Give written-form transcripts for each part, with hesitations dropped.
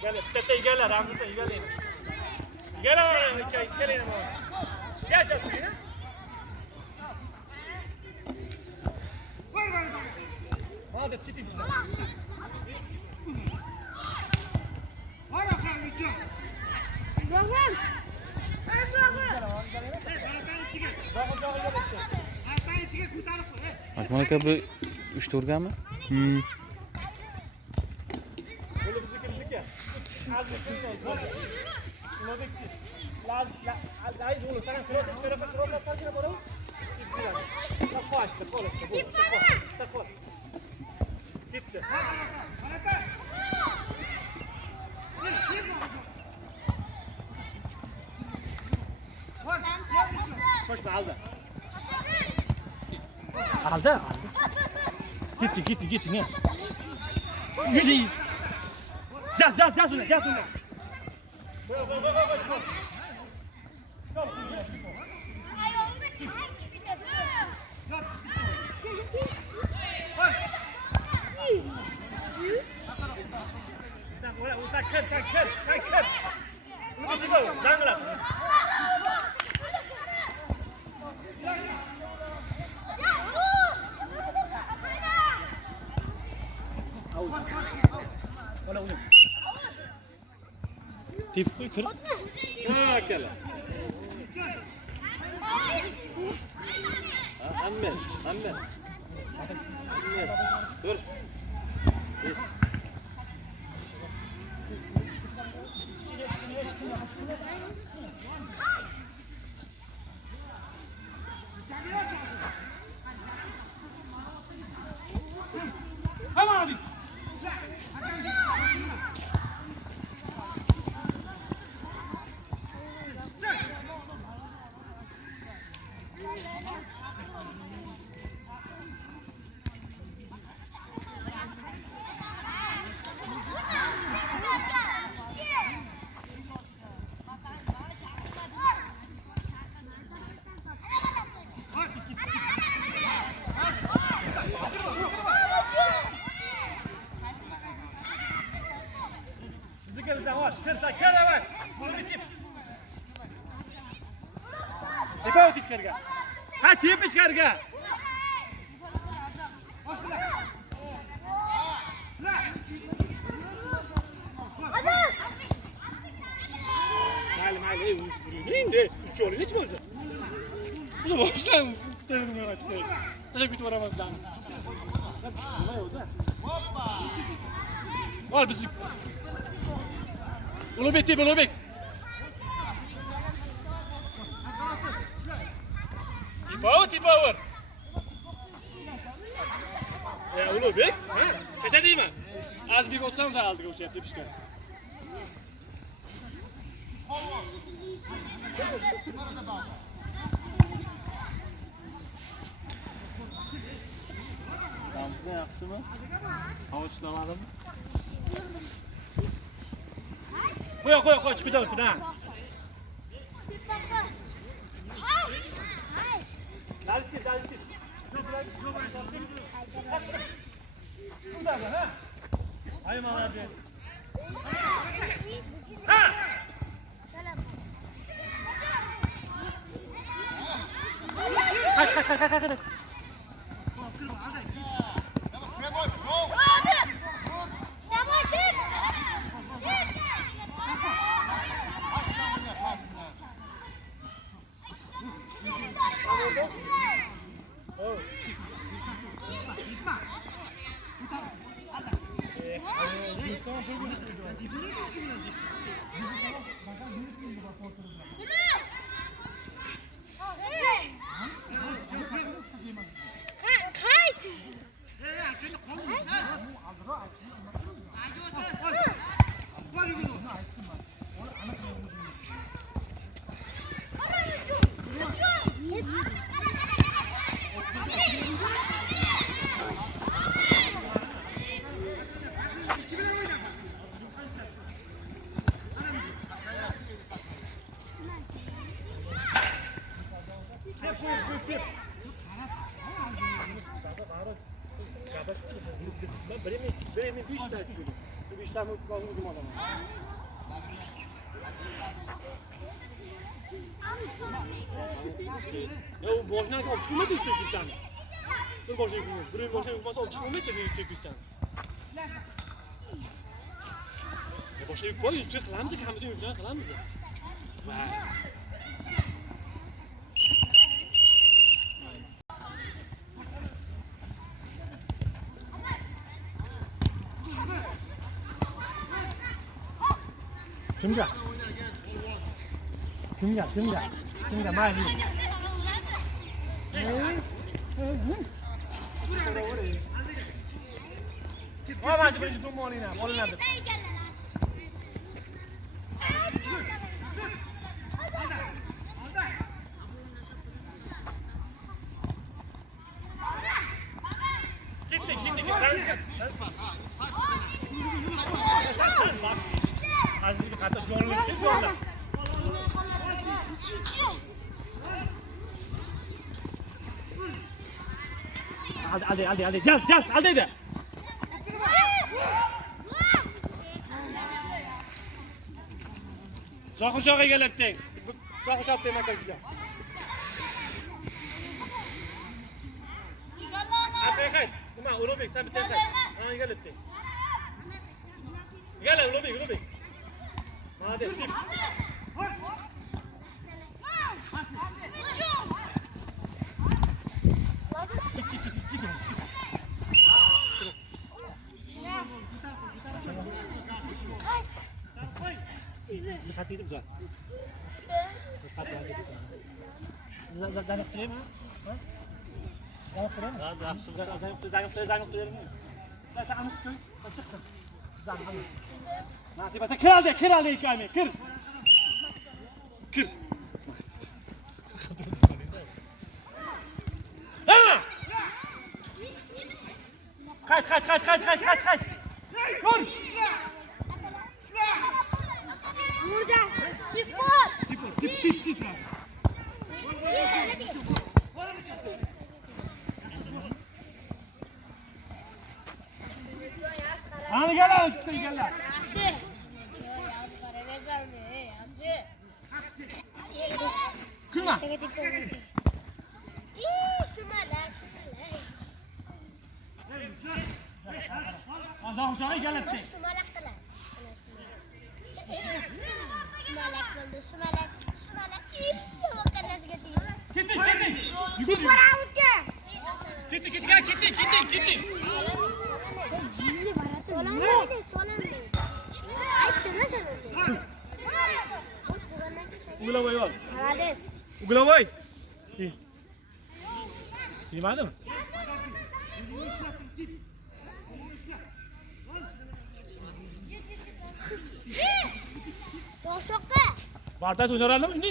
Gel, tete gel, Ramzan tete gel. Gel. Gel buraya. Hadi git. Var afan lütfen. Bravo. Akmal aka bu 3-4 gami? Böyle bizdeki. Az bir şey. Bunu bekle. Laz bunu sana cross atsana bana. La costa, cola. Está Gitti. Koşma aldı. Aldı. Gitti ne? Yürü. Gel şuna. Sen kır. Bunu bir bak. Zangla. Ona uyum. Tip koy kır. Ha gel. Amme. Dur. Hadi. Kır hemen. Bunu bitip. Tipe o tip karga. Ha tip iç karga. Mayli. Neydi? Üç yolu hiç mi olsa? Bu da boşlan. Telefonu açtı. Telefonu varamaz lan. Hoppa. Al bizi. Ulubek. Tipower. Ya Ulubek, ha? Çeçe değil mi? Az bir otsam sen aldık o şey yaptı pişkan. Kampına yaksı mı? Havuçlamadım. Koy çıkacağım üstüne ha. Dalsın. Burada ha. Hayır abi. Ha. Kaç. Ben benim bir işte etmiyorum. Bir işlemi kullanıyorum adamı. Ya o boşuna kal çıkmadı işte Türkistan. Dur boşuna çıkmadı. Buraya boşuna çıkmadı. Çıkmadı da bir Türkistan. Ya boşuna koy üstüne kılamız da kamida üstüne kılamız da. Vay. Kimga? Mayli. Mana birinchi to'moningdan olinadi. Gitti. Azizga qattiq jonlilikda zo'rla. Aldi. Jas, aldaydi. Zohirjo'ga egalabding. Zohirjo'ga demak ashula. Haqiqat. Nima, Ulug'bek, sen bitta qil. Ha, egalabding. Egala, Ulug'bek. Молодец, Тип. Hati itu bisa. Zangat frame, ha? Zangat frame. Sen anı tutun, çıksın. Zangat. Nanti bahasa kir alde ikame, kir. Ha! Kaç. Dur. Vuracağız. Tip. Hani gel. Yaxshi. Yo'q, qaraversanmi, yaxshi. Kulma. Sumalak. Zohirjo'ga egalabding. Sumalak qilar. Sumalak bo'ldi, sumalak. Yo'q, qanasiga tegdi. Ketdik. Yugur. Boravutga. Ketdik. Jilli barati. So'lamadi. Aytdimi sen? Uglavoy ol. Молодец. Uglavoy. Siymadimi? To'shoqqa. Barda o'ynaradimi shuni?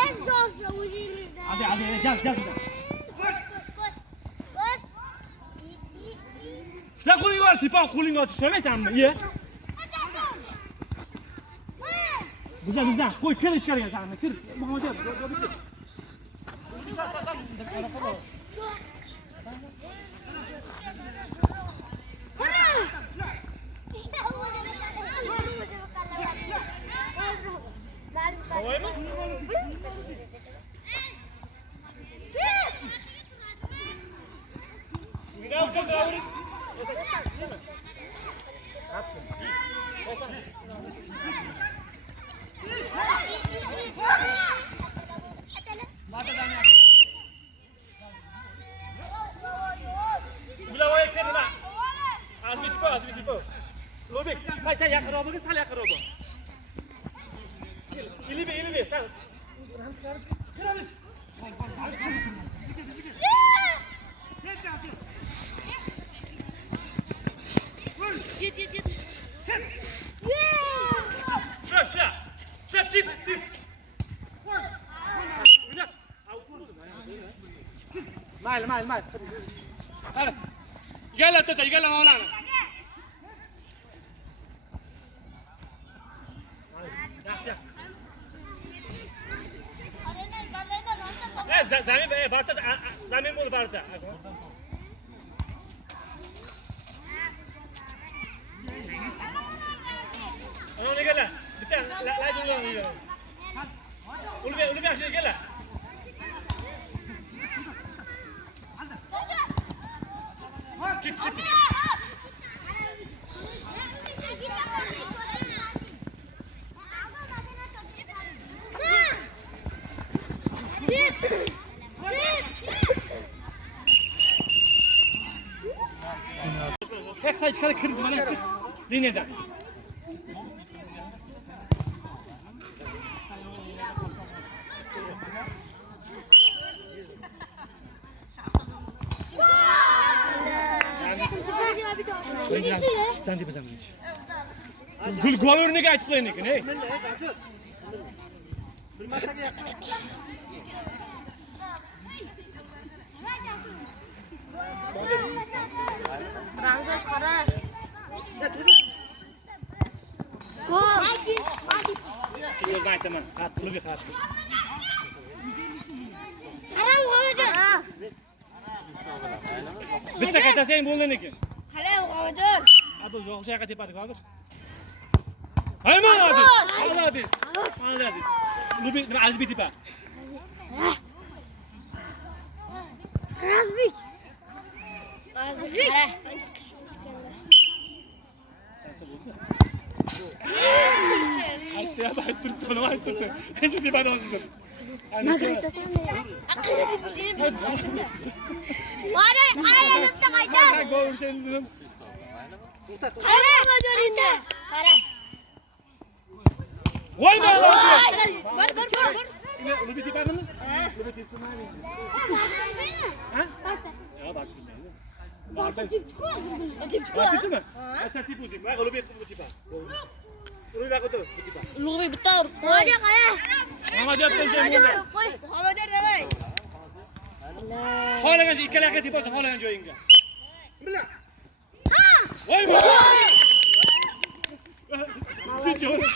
Ey, to'shoq o'zingizda. Hadi, jas. Bosh. Shuna qo'ling bor, tepa qo'lingni otish olmaysanmi? Ye. Bizdan. Qo'y, kir ichkariga sanni, kir. Muhojir, bitta. Qo'ymi? Uglavoy kel nima? Azmi tipo. Ulug'bek, sen yaqinroq bo'lgin, sal yaqinroq bo'l. İli sen. Kiramiz. Git. Şuna tip. Mayli. Hadi. Gel Mavlana. Zamin bo'ldi barda. Onu gel. Bir tane lazım olan gel. Ulu bir aşağı gel. Git. Hep say çıkarı kır bana kır. Dinleden. Sen de bizim hiç. Gol örneği aytıp koyun ekan, hey. Ramzos qara. Gol. Sizlarga aytaman, qattiq bir qattiq. Qaram G'ovajon. Bitta qaytasang bo'lgan ekan. Qaram G'ovajon. Abi o'sha yoqqa tepadi hozir. Hayman abi. Молодец. Lubi Azbi tepa. Razbek. Qara. Sensa bo'ldi. Aytib turibdi, buni aytib turibdi. Tinchlik tepani olsin. Qara, qayerda qayta? Sen gol ursangiz. Qara G'ovajon endi. Qara. Voy Bir. Lubi tepadimi? Lubi tepmadi. Ha? Ya bak. Aytdimi? Aytib o'zing. Voy Lubi tepa. Lubi baqdi, tepa. Ulug'bek bitta ur. Qo'ydi qara. Nima deyapsan sen bunda? Qo'y. G'ovajon davay. Xohlagancha ikkalaga tepa, xohlagan joyingga. Bila. Ha! Voy! Chunki Молодец.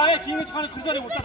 Ay, kiyim chiqarib kuzatib o'tirib